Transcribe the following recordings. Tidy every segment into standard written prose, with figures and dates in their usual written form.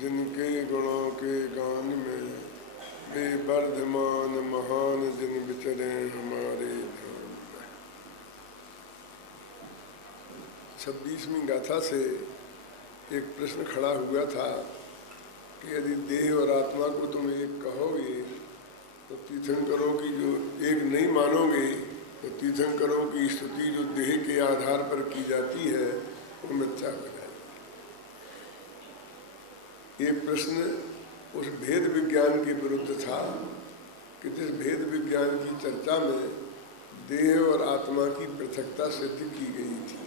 जिनके गुणों के गान में वे वर्धमान महान जिन विचरे हमारे ध्यान में। 26वीं गाथा से एक प्रश्न खड़ा हुआ था कि यदि देह और आत्मा को तुम एक कहोगे तो तीर्थंकरों की जो एक नहीं मानोगे तो तीर्थंकरों की स्तुति जो देह के आधार पर की जाती है वो मिथ्या हो जाएगी। ये प्रश्न उस भेद विज्ञान के विरुद्ध था कि जिस भेद विज्ञान की चर्चा में देह और आत्मा की पृथकता सिद्ध की गई थी।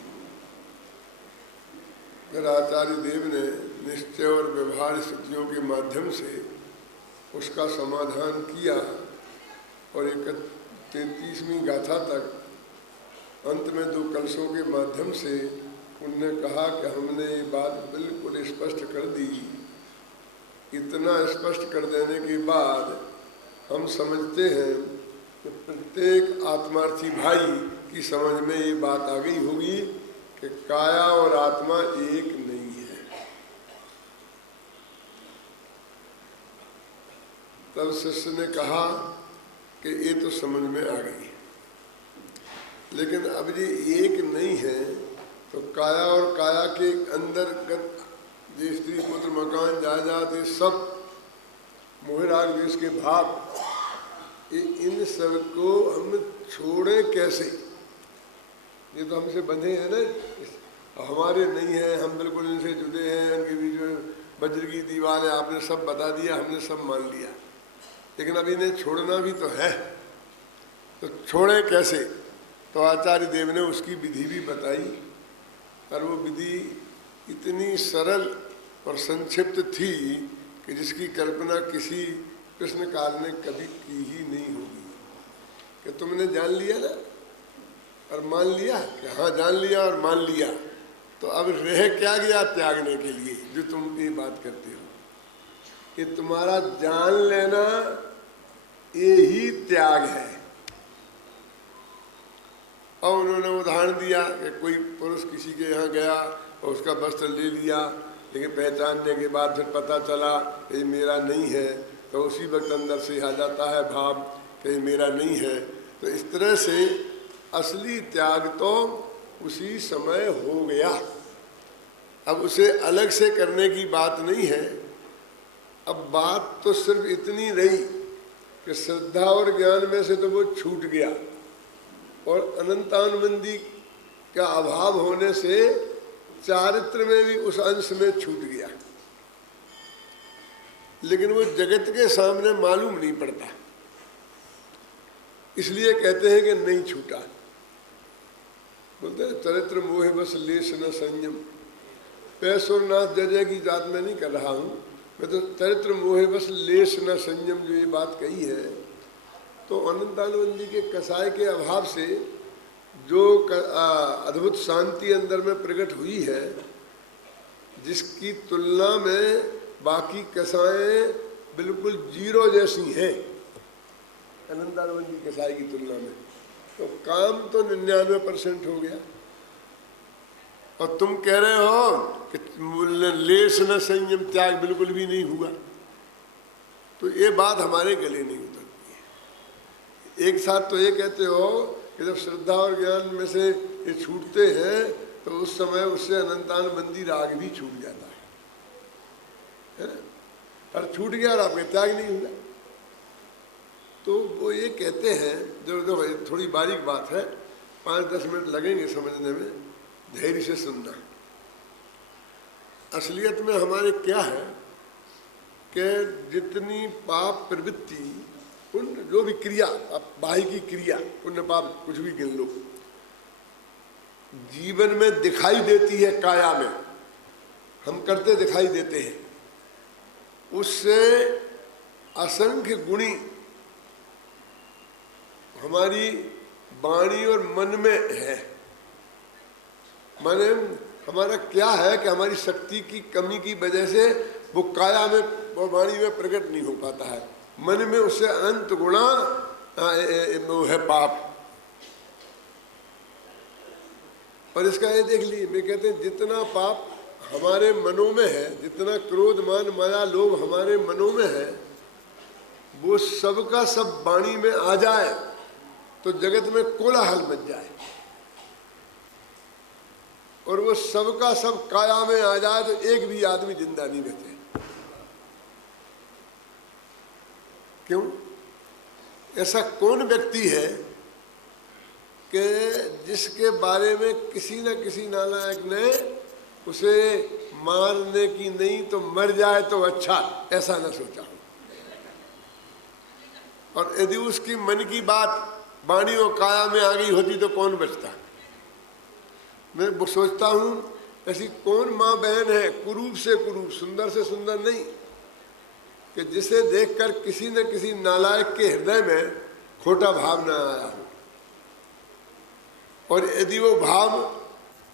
फिर आचार्य देव ने निश्चय और व्यवहार स्थितियों के माध्यम से उसका समाधान किया और 33वीं गाथा तक अंत में 2 कलशों के माध्यम से उनने कहा कि हमने ये बात बिल्कुल स्पष्ट कर दी। इतना स्पष्ट कर देने के बाद हम समझते हैं कि प्रत्येक आत्मार्थी भाई की समझ में ये बात आ गई होगी कि काया और आत्मा एक नहीं है। तब शिष्य ने कहा कि ये तो समझ में आ गई, लेकिन अब ये एक नहीं है तो काया और काया के अंतर्गत जो स्त्री पुत्र मकान जायदाद ये सब मोहराग देश के भाव, इन सब को हम छोड़े कैसे? ये तो हमसे बंधे हैं ना, हमारे नहीं है, हम बिल्कुल इनसे जुड़े हैं। इनके बीच में वज्र की दीवार है, आपने सब बता दिया, हमने सब मान लिया, लेकिन अब इन्हें छोड़ना भी तो है, तो छोड़े कैसे? तो आचार्य देव ने उसकी विधि भी बताई और वो विधि इतनी सरल और संक्षिप्त थी कि जिसकी कल्पना किसी कृष्णकाल ने कभी की ही नहीं होगी। कि तुमने जान लिया ना और मान लिया कि हाँ जान लिया और मान लिया, तो अब रह क्या गया त्यागने के लिए जो तुम ये बात करते हो? ये तुम्हारा जान लेना ये ही त्याग है। और उन्होंने उदाहरण दिया कि कोई पुरुष किसी के यहाँ गया और उसका वस्त्र ले लिया, लेकिन पहचानने के बाद फिर पता चला ये मेरा नहीं है, तो उसी वक्त अंदर से आ जाता है भाव कि ये मेरा नहीं है। तो इस तरह से असली त्याग तो उसी समय हो गया। अब उसे अलग से करने की बात नहीं है। अब बात तो सिर्फ इतनी रही कि श्रद्धा और ज्ञान में से तो वो छूट गया और अनंतानुबंधी का अभाव होने से चारित्र में भी उस अंश में छूट गया, लेकिन वो जगत के सामने मालूम नहीं पड़ता, इसलिए कहते हैं कि नहीं छूटा। बोलते हैं चरित्र मोह बस लेश न संयम। पैसुरनाथ जय की जात में नहीं कर रहा हूँ मैं, तो चरित्र मोह बस लेश न संयम जो ये बात कही है, तो अनंतानुबंधी के कसाय के अभाव से जो अद्भुत शांति अंदर में प्रकट हुई है, जिसकी तुलना में बाकी कसाएं बिल्कुल जीरो जैसी हैं अनंतानुबंधी कसाई की तुलना में, तो काम तो 99% हो गया। और तुम कह रहे हो कि लेश न संयम, त्याग बिल्कुल भी नहीं हुआ, तो ये बात हमारे गले नहीं उतरती है। एक साथ तो ये कहते हो कि जब श्रद्धा और ज्ञान में से ये छूटते हैं तो उस समय उससे अनंतानुबंधी राग भी छूट जाता है ना, और छूट गया और आपके त्याग नहीं हुआ। तो वो ये कहते हैं, जो थोड़ी बारीक बात है, 5-10 मिनट लगेंगे समझने में, धैर्य से सुनना। असलियत में हमारे क्या है कि जितनी पाप प्रवृत्ति, उन जो भी क्रिया, बाह्य की क्रिया, पुण्य पाप कुछ भी गिन लो, जीवन में दिखाई देती है, काया में हम करते दिखाई देते हैं, उससे असंख्य गुणी हमारी वाणी और मन में है। माने हमारा क्या है कि हमारी शक्ति की कमी की वजह से वो काया में और वाणी में प्रकट नहीं हो पाता है, मन में उससे अनंत गुणा वो है पाप। और इसका ये देख लीजिए, मैं कहते हैं जितना पाप हमारे मनों में है, जितना क्रोध मान माया लोभ हमारे मनों में है, वो सबका सब वाणी में आ जाए तो जगत में कोलाहल मच जाए, और वो सबका सब काया में आ जाए तो एक भी आदमी जिंदा नहीं रहते। क्यों? ऐसा कौन व्यक्ति है कि जिसके बारे में किसी न किसी नालायक ने उसे मारने की नहीं तो मर जाए तो अच्छा, ऐसा न सोचा हो। और यदि उसकी मन की बात वाणी और काया में आ गई होती तो कौन बचता? मैं सोचता हूँ ऐसी कौन माँ बहन है, कुरूप से कुरूप, सुंदर से सुंदर नहीं, कि जिसे देखकर किसी न किसी नालायक के हृदय में खोटा भाव न आया हो। और यदि वो भाव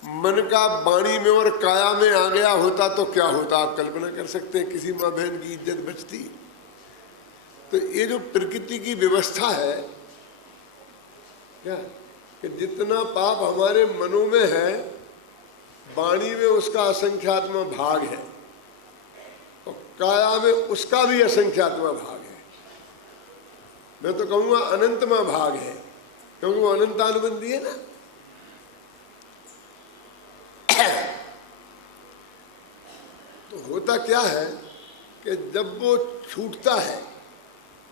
मन का वाणी में और काया में आ गया होता तो क्या होता? आप कल्पना कर सकते हैं, किसी माँ बहन की इज्जत बचती। तो ये जो प्रकृति की व्यवस्था है क्या, कि जितना पाप हमारे मनों में है, वाणी में उसका असंख्यात्म भाग है और काया में उसका भी असंख्यात्म भाग है। मैं तो कहूँगा अनंतमा भाग है, क्योंकि वो अनंतानुबंधी है ना। तो होता क्या है कि जब वो छूटता है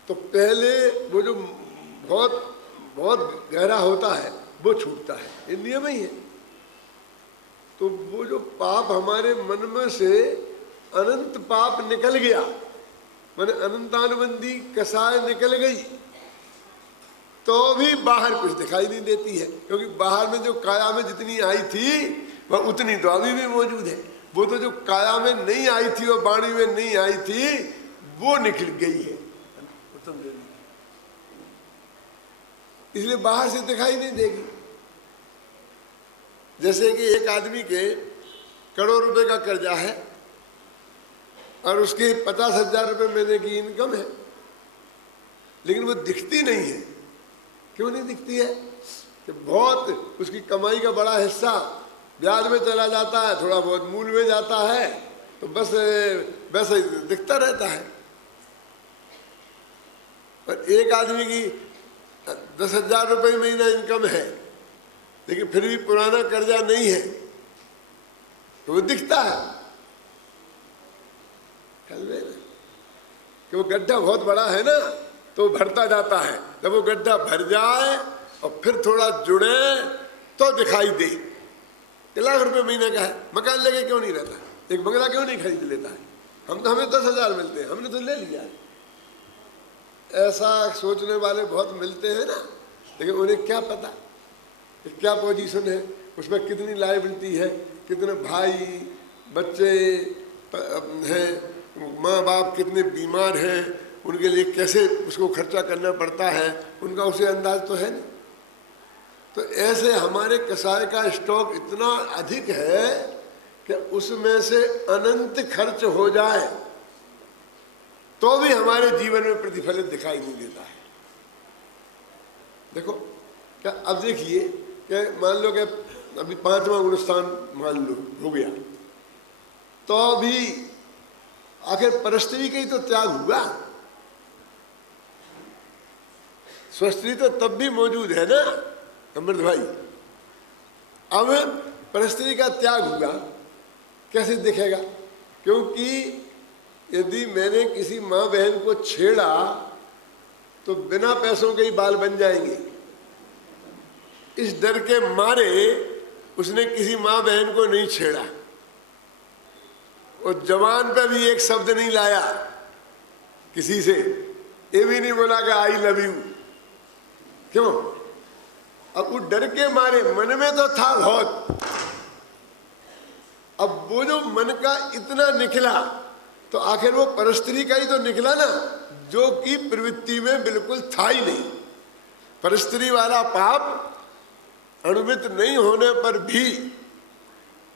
तो पहले वो जो बहुत बहुत गहरा होता है वो छूटता है, ये नियम ही है। तो वो जो पाप हमारे मन में से अनंत पाप निकल गया, माने अनंतानुबंधी कसाय निकल गई, तो भी बाहर कुछ दिखाई नहीं देती है, क्योंकि बाहर में जो काया में जितनी आई थी वह उतनी तो अभी भी मौजूद है। वो तो जो काया में नहीं आई थी और वाणी में नहीं आई थी वो निकल गई है, इसलिए बाहर से दिखाई नहीं देगी। जैसे कि एक आदमी के करोड़ रुपए का कर्जा है और उसकी 50,000 रुपये महीने की इनकम है, लेकिन वो दिखती नहीं है। क्यों नहीं दिखती है? कि बहुत उसकी कमाई का बड़ा हिस्सा ब्याज में चला जाता है, थोड़ा बहुत मूल में जाता है, तो बस वैसे दिखता रहता है। पर एक आदमी की 10,000 रुपये महीना इनकम है, लेकिन फिर भी पुराना कर्जा नहीं है, तो वो दिखता है कि वो गड्ढा बहुत बड़ा है ना, तो भरता जाता है। जब वो गड्ढा भर जाए और फिर थोड़ा जुड़े तो दिखाई दे। 1 लाख रुपये महीने का है, मकान लेके क्यों नहीं रहता? एक बंगला क्यों नहीं खरीद लेता है? हमें 10,000 मिलते हैं, हमने तो ले लिया है। ऐसा सोचने वाले बहुत मिलते हैं ना, लेकिन उन्हें क्या पता कि क्या पोजीशन है, उसमें कितनी लायबिलिटी है, कितने भाई बच्चे हैं, माँ बाप कितने बीमार हैं, उनके लिए कैसे उसको खर्चा करना पड़ता है, उनका उसे अंदाज तो है नहीं। तो ऐसे हमारे कसाय का स्टॉक इतना अधिक है कि उसमें से अनंत खर्च हो जाए तो भी हमारे जीवन में प्रतिफलित दिखाई नहीं देता है। देखो क्या, अब देखिए कि मान लो कि अभी 5वां गुणस्थान मान लो हो गया, तो भी आखिर परस्त्री का ही तो त्याग हुआ, स्वस्त्री तो तब भी मौजूद है ना अमृत भाई। अब परस्त्री का त्याग हुआ, कैसे दिखेगा? क्योंकि यदि मैंने किसी माँ बहन को छेड़ा तो बिना पैसों के ही बाल बन जाएंगे। इस डर के मारे उसने किसी माँ बहन को नहीं छेड़ा और जवान पे भी एक शब्द नहीं लाया किसी से, ये भी नहीं बोला कि आई लव यू। क्यों? अब वो डर के मारे, मन में तो था बहुत, अब वो जो मन का इतना निकला तो आखिर वो परस्त्री का ही तो निकला ना, जो कि प्रवृत्ति में बिल्कुल था ही नहीं। परस्त्री वाला पाप अनुमित नहीं होने पर भी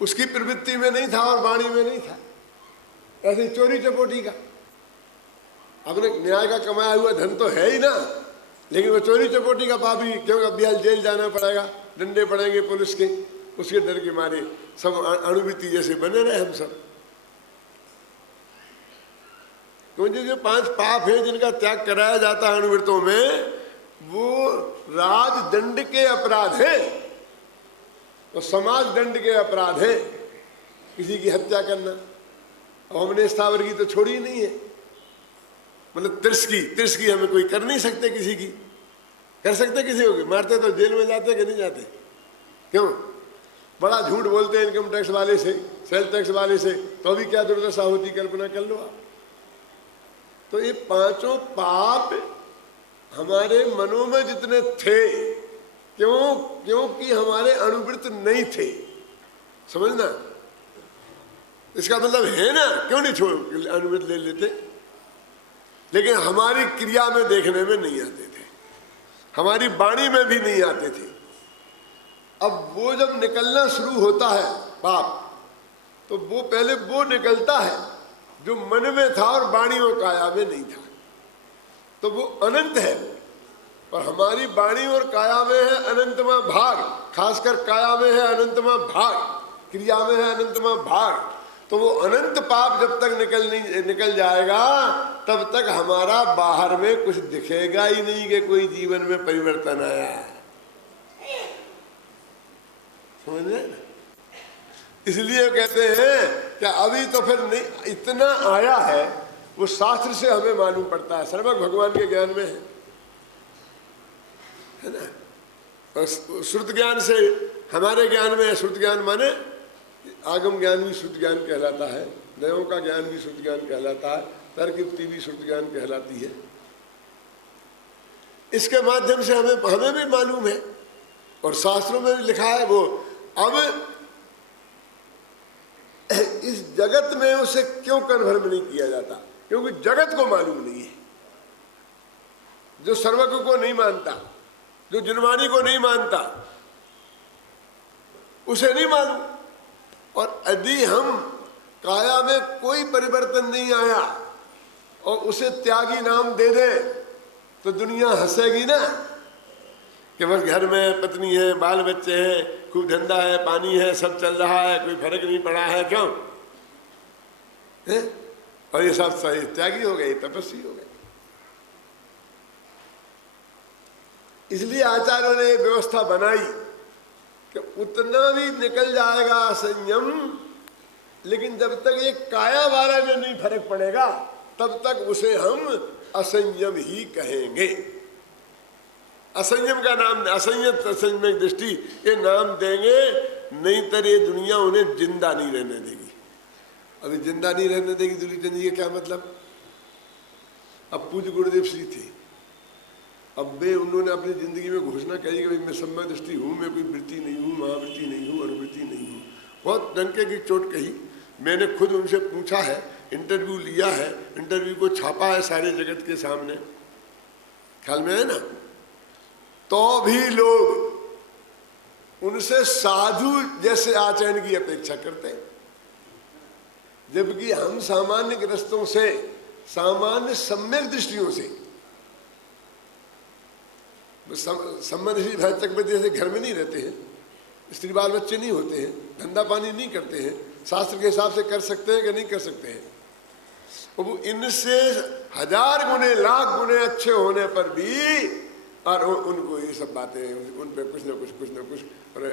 उसकी प्रवृत्ति में नहीं था और वाणी में नहीं था। ऐसे चोरी चपोटी का अपने न्याय का कमाया हुआ धन तो है ही ना, लेकिन वो चोरी चपोटी का पाप ही क्यों? अब जेल जाना पड़ेगा, डंडे पड़ेंगे पुलिस के, उसके डर के मारे सब अणुवृत्ति जैसे बने रहे हम सब। तो जो 5 पाप हैं जिनका त्याग कराया जाता है अणुवृत्तों में, वो राजदंड के अपराध है और समाज दंड के अपराध है। किसी की हत्या करना, अब हमने स्थावर की तो छोड़ी ही नहीं है, मतलब तिरस्की हमें कोई कर नहीं सकते, किसी की कर सकते, किसी को मारते तो जेल में जाते कि नहीं जाते? क्यों? बड़ा झूठ बोलते हैं इनकम टैक्स वाले से, सेल टैक्स वाले से, तो अभी क्या दुर्दशा होती, कल्पना कर लो आप। तो ये 5 पाप हमारे मनों में जितने थे, क्योंकि हमारे अणुवृत्त नहीं थे, समझना। इसका मतलब है ना, क्यों नहीं छोड़ अणुवृत्त ले लेते, लेकिन हमारी क्रिया में देखने में नहीं आते थे, हमारी वाणी में भी नहीं आते थे। अब वो जब निकलना शुरू होता है पाप, तो वो पहले वो निकलता है जो मन में था और वाणी और काया में नहीं था, तो वो अनंत है। और हमारी वाणी और काया में है अनंतमा भाग, खासकर काया में है अनंतमा भाग, क्रिया में है अनंतमा भाग। तो वो अनंत पाप जब तक निकल जाएगा, तब तक हमारा बाहर में कुछ दिखेगा ही नहीं कि कोई जीवन में परिवर्तन आया है, समझ रहे ना? इसलिए कहते हैं कि अभी तो फिर नहीं, इतना आया है वो शास्त्र से हमें मालूम पड़ता है, सर्वज्ञ भगवान के ज्ञान में है ना। और श्रुत ज्ञान से हमारे ज्ञान में है। श्रुत ज्ञान माने आगम ज्ञान भी श्रुत ज्ञान कहलाता है, नयों का ज्ञान भी श्रुत ज्ञान कहलाता है, तर्क युक्ति भी श्रुत ज्ञान कहलाती है। इसके माध्यम से हमें भी मालूम है और शास्त्रों में भी लिखा है वो। अब इस जगत में उसे क्यों कन्फर्म नहीं किया जाता? क्योंकि जगत को मालूम नहीं है, जो सर्वज्ञ को नहीं मानता, जो जिनवाणी को नहीं मानता, उसे नहीं मालूम। और यदि हम काया में कोई परिवर्तन नहीं आया और उसे त्यागी नाम दे दें, तो दुनिया हंसेगी ना कि बस घर में पत्नी है, बाल बच्चे हैं, खूब धंधा है, पानी है, सब चल रहा है, कोई फर्क नहीं पड़ा है, क्यों है? और ये सब सही त्यागी हो गए, तपस्वी हो गए। इसलिए आचार्यों ने व्यवस्था बनाई कि उतना भी निकल जाएगा संयम, लेकिन जब तक ये काया वाला में नहीं फर्क पड़ेगा, तब तक उसे हम असंयम ही कहेंगे। असंयम का नाम, असंयत असंयमिक दृष्टि ये नाम देंगे, नहीं तो ये दुनिया उन्हें जिंदा नहीं रहने देगी। अभी जिंदा नहीं रहने देगी दुनिया जी, क्या मतलब? अब पूज्य गुरुदेव श्री थे, अब वे उन्होंने अपनी जिंदगी में घोषणा करी कि मैं सम्यक दृष्टि हूँ, मैं कोई वृत्ति नहीं हूँ, महावृत्ति नहीं हूँ, अनुवृत्ति नहीं हूँ। बहुत डंके की चोट कही। मैंने खुद उनसे पूछा है, इंटरव्यू लिया है, इंटरव्यू को छापा है सारे जगत के सामने, ख्याल में है ना। तो भी लोग उनसे साधु जैसे आचरण की अपेक्षा करते हैं, जबकि हम सामान्य ग्रस्तों से, सामान्य सम्यक दृष्टियों से, संबंधी भाई चकपति जैसे घर में नहीं रहते हैं, स्त्री बाल बच्चे नहीं होते हैं, धंधा पानी नहीं करते हैं, शास्त्र के हिसाब से कर सकते हैं कि नहीं कर सकते हैं। वो इनसे 1000 गुने, लाख गुने अच्छे होने पर भी, और उनको ये सब बातें, उन पे कुछ ना कुछ और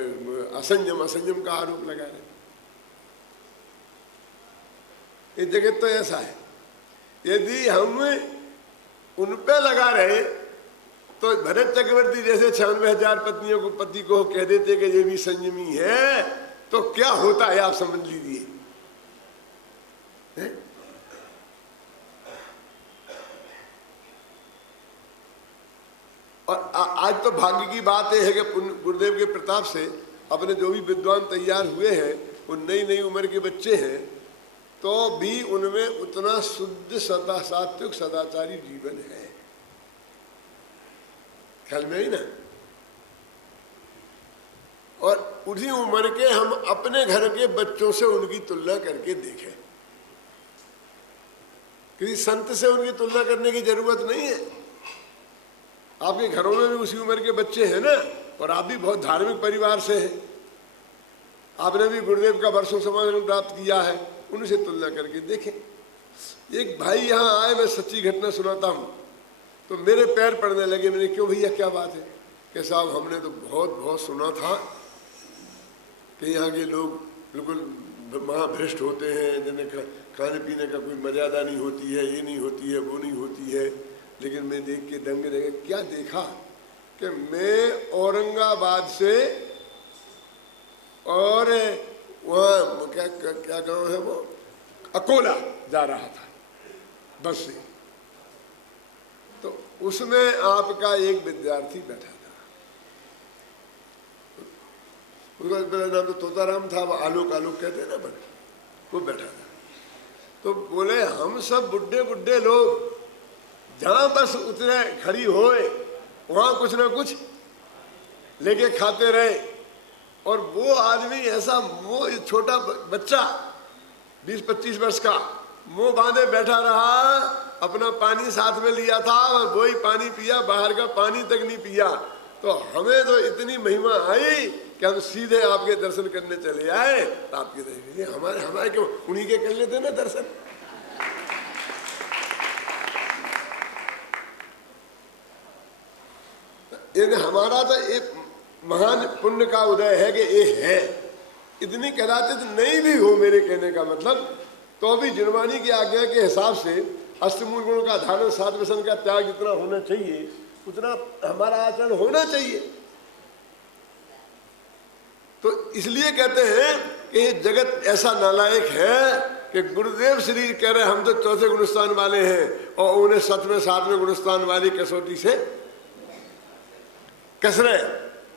असंयम का आरोप लगा रहे। ये जगत तो ऐसा है, यदि हम उन पे लगा रहे तो भरत चक्रवर्ती जैसे 96,000 पत्नियों को पति को कह देते कि ये भी संयमी है, तो क्या होता है आप समझ लीजिए। और आज तो भाग्य की बात यह है कि गुरुदेव के प्रताप से अपने जो भी विद्वान तैयार हुए हैं, वो नई नई उम्र के बच्चे हैं, तो भी उनमें उतना शुद्ध सात्विक सदाचारी जीवन है, ख्याल में ही ना। और उसी उम्र के हम अपने घर के बच्चों से उनकी तुलना करके देखें, किसी संत से उनकी तुलना करने की जरूरत नहीं है। आपके घरों में भी उसी उम्र के बच्चे हैं ना, और आप भी बहुत धार्मिक परिवार से हैं, आपने भी गुरुदेव का वर्षों समाधान प्राप्त किया है, उनसे तुलना करके देखें। एक भाई यहाँ आए, मैं सच्ची घटना सुनाता हूँ, तो मेरे पैर पड़ने लगे। मैंने क्यों भैया क्या बात है? कि साहब हमने तो बहुत बहुत सुना था कि यहाँ के लोग बिल्कुल महाभ्रष्ट होते हैं, जिन्हें खाने पीने का कोई मर्यादा नहीं होती है, ये नहीं होती है, वो नहीं होती है। लेकिन मैं देख के दंग रह गया। क्या देखा कि मैं औरंगाबाद से और वहाँ क्या क्या गांव है वो, अकोला जा रहा था बस से। तो उसमें आपका एक विद्यार्थी बैठा था, उसका मेरा नाम तो तोताराम था, वो आलोक आलोक कहते हैं ना बड़े, वो बैठा था। तो बोले हम सब बुड्ढे बुड्ढे लोग जहाँ बस उतरे खड़ी होए वहाँ कुछ ना कुछ लेके खाते रहे, और वो आदमी ऐसा मुँह, छोटा बच्चा 20-25 वर्ष का, मुँह बांधे बैठा रहा, अपना पानी साथ में लिया था और वही पानी पिया, बाहर का पानी तक नहीं पिया। तो हमें तो इतनी महिमा आई कि हम सीधे आपके दर्शन करने चले आए। तो आपके दर्शन हमारे क्यों, उन्हीं के कर लेते ना दर्शन। हमारा तो एक महान पुण्य का उदय है कि ये है। इतनी कराते नहीं भी हो, मेरे कहने का मतलब, तो भी जिनवानी की आज्ञा के हिसाब से अष्टमूल गुणों का धारण, सात व्यसन का त्याग जितना होना चाहिए उतना हमारा आचरण होना चाहिए। तो इसलिए कहते हैं कि ये जगत ऐसा नालायक है कि गुरुदेव श्री कह रहे हम तो चौथे गुणस्थान वाले हैं, और उन्हें सतवें सातवें गुणस्थान वाली कसौटी से कस रहे।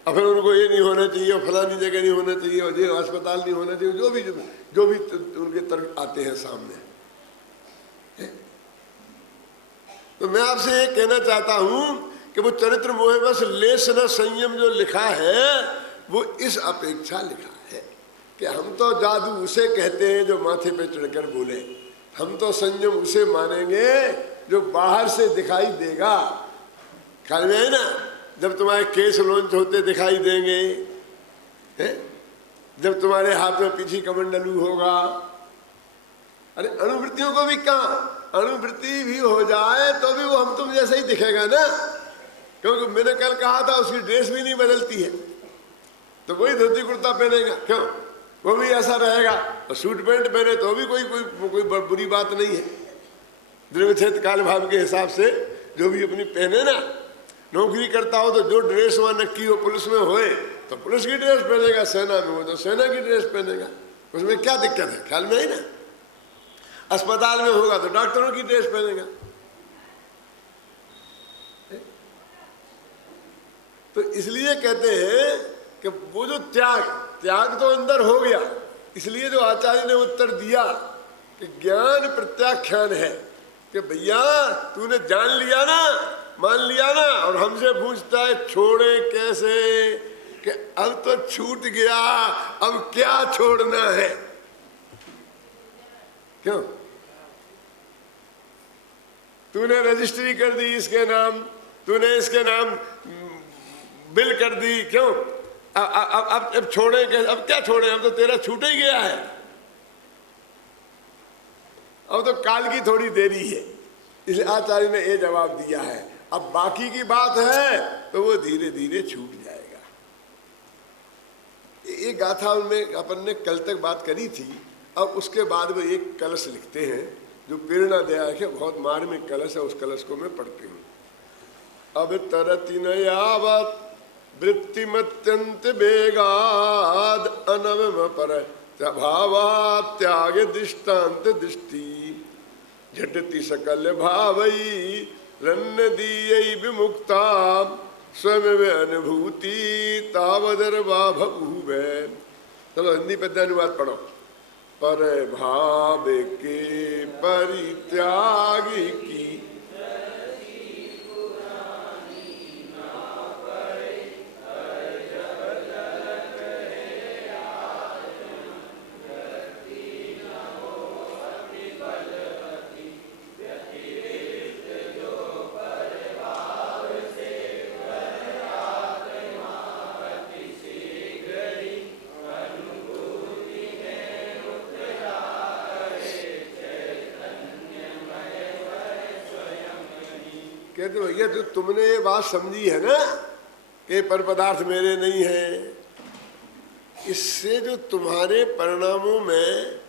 और फिर उनको ये नहीं होना चाहिए, फलानी जगह नहीं होना चाहिए, और ये अस्पताल नहीं होना चाहिए, जो भी उनके तरफ आते हैं सामने। तो मैं आपसे ये कहना चाहता हूं कि वो चरित्र मोह बस लेस न संयम जो लिखा है, वो इस अपेक्षा लिखा है कि हम तो जादू उसे कहते हैं जो माथे पे चढ़कर बोले, हम तो संयम उसे मानेंगे जो बाहर से दिखाई देगा। ख्याल में है ना, जब तुम्हारे केस लॉन्च होते दिखाई देंगे, जब तुम्हारे हाथ में पीछे कमंडलू होगा। अरे अणुवृत्तियों को भी कहाँ, अणुवृत्ति भी हो जाए तो भी वो हम तुम जैसा ही दिखेगा ना, क्योंकि मैंने कल कहा था उसकी ड्रेस भी नहीं बदलती है, तो वही धोती कुर्ता पहनेगा, क्यों, वो भी ऐसा रहेगा। और सूट पैंट पहने तो भी कोई बुरी बात नहीं है। द्रव्यक्षेत्र काल भाव के हिसाब से जो भी अपनी पहने ना, नौकरी करता हो तो जो ड्रेस वहाँ नक्की हो, पुलिस में होए तो पुलिस की ड्रेस पहनेगा, सेना में हो तो सेना की ड्रेस पहनेगा, उसमें क्या दिक्कत है? ख्याल में है ना। अस्पताल में होगा तो डॉक्टरों की ड्रेस पहनेगा। तो इसलिए कहते हैं कि वो जो त्याग तो अंदर हो गया, इसलिए जो आचार्य ने उत्तर दिया कि ज्ञान प्रत्याख्यान है, कि भैया तूने जान लिया ना, मान लिया ना, और हमसे पूछता है छोड़े कैसे, कि अब तो छूट गया, अब क्या छोड़ना है? क्यों? तूने रजिस्ट्री कर दी इसके नाम, तूने इसके नाम बिल कर दी, क्यों? अब छोड़े कैसे? अब क्या छोड़े? अब तो तेरा छूट ही गया है, अब तो काल की थोड़ी देरी है। इसलिए आचार्य ने ये जवाब दिया है। अब बाकी की बात है तो वो धीरे धीरे छूट जाएगा। ये गाथा में अपन ने कल तक बात करी थी। अब उसके बाद वो एक कलश लिखते हैं जो प्रेरणा दया है, बहुत मार्मिक कलश है, उस कलश को मैं पढ़ती हूँ। अब तरति न यावत वृत्तिमत्यंत वेगाद अनवम पर भावा त्याग दृष्टांत दृष्टि झटति सकल भावई रन्न दीय विमुक्ता स्वयं अनुभूति तावदर भूवे। चलो हिंदी पद्यानुवाद पढ़ो। पर भाव के परित्याग की कहते भैया तो तुमने ये बात समझी है ना कि पर पदार्थ मेरे नहीं है, इससे जो तुम्हारे परिणामों में,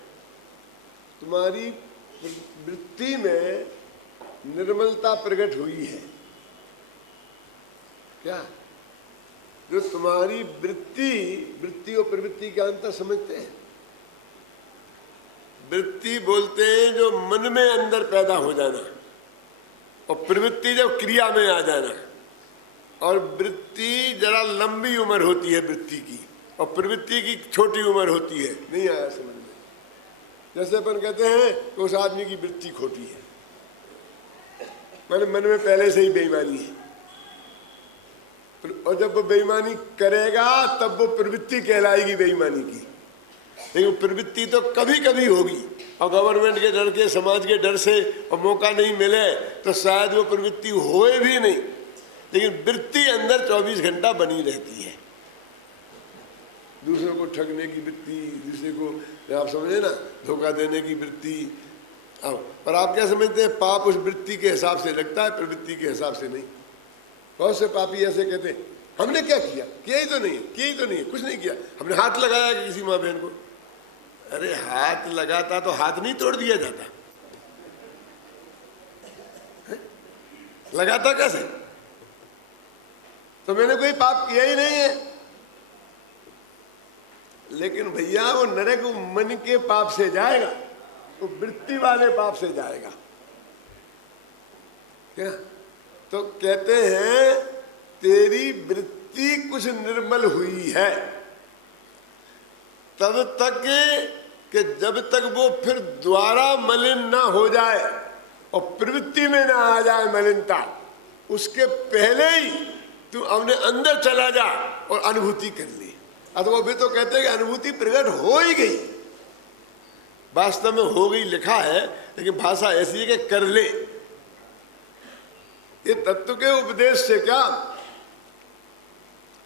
तुम्हारी वृत्ति में निर्मलता प्रकट हुई है क्या? जो तुम्हारी वृत्ति और प्रवृत्ति का अंतर समझते हैं? वृत्ति बोलते हैं जो मन में अंदर पैदा हो जाना, और प्रवृत्ति जब क्रिया में आ जाना। और वृत्ति जरा लंबी उम्र होती है वृत्ति की, और प्रवृत्ति की छोटी उम्र होती है। नहीं आया समझ में? जैसे अपन कहते हैं कि उस आदमी की वृत्ति खोटी है, मैंने मन में पहले से ही बेईमानी है, और जब वो बेईमानी करेगा तब वो प्रवृत्ति कहलाएगी बेईमानी की। लेकिन प्रवृत्ति तो कभी कभी होगी, और गवर्नमेंट के डर के, समाज के डर से और मौका नहीं मिले तो शायद वो प्रवृत्ति होए भी नहीं, लेकिन वृत्ति अंदर 24 घंटा बनी रहती है। दूसरों को ठगने की वृत्ति, दूसरे को आप समझे ना, धोखा देने की वृत्ति। अब पर आप क्या समझते हैं? पाप उस वृत्ति के हिसाब से लगता है, प्रवृत्ति के हिसाब से नहीं। बहुत से पापी ऐसे कहते हैं हमने क्या किया, किया ही तो नहीं है, किया ही तो नहीं है, कुछ नहीं किया, हमने हाथ लगाया कि किसी माँ बहन को। अरे हाथ लगाता तो हाथ नहीं तोड़ दिया जाता, लगाता कैसे? तो मैंने कोई पाप किया ही नहीं है। लेकिन भैया वो नरक मन के पाप से जाएगा, वो वृत्ति वाले पाप से जाएगा क्या? तो कहते हैं तेरी वृत्ति कुछ निर्मल हुई है तब तक कि जब तक वो फिर द्वारा मलिन ना हो जाए और प्रवृत्ति में ना आ जाए मलिनता, उसके पहले ही तू अपने अंदर चला जा और अनुभूति कर ली। अथवा भी तो कहते हैं कि अनुभूति प्रकट हो ही गई, वास्तव में हो गई लिखा है, लेकिन भाषा ऐसी है कि कर ले। ये तत्व के उपदेश से क्या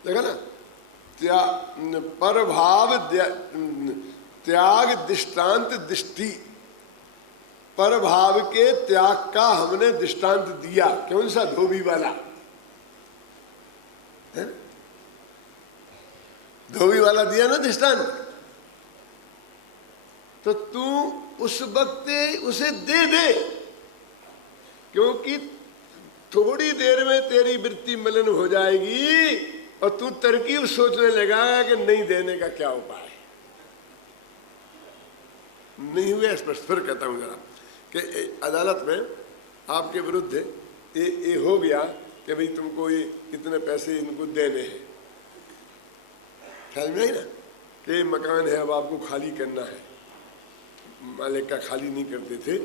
देखा ना, परभाव त्याग दृष्टांत दृष्टि, परभाव के त्याग का हमने दृष्टांत दिया। कौन सा? धोबी वाला। धोबी वाला दिया ना दृष्टांत। तो तू उस वक्त उसे दे दे, क्योंकि थोड़ी देर में तेरी वृत्ति मलिन हो जाएगी और तू तरकीब सोचने लगा कि नहीं देने का क्या उपाय है। नहीं हुए स्पष्ट। फिर कहता हूं जरा कि अदालत में आपके विरुद्ध ये हो गया कि भाई तुमको ये इतने पैसे इनको देने हैं, ख्याल में आई ना कि मकान है अब आपको खाली करना है, मालिक का खाली नहीं करते थे।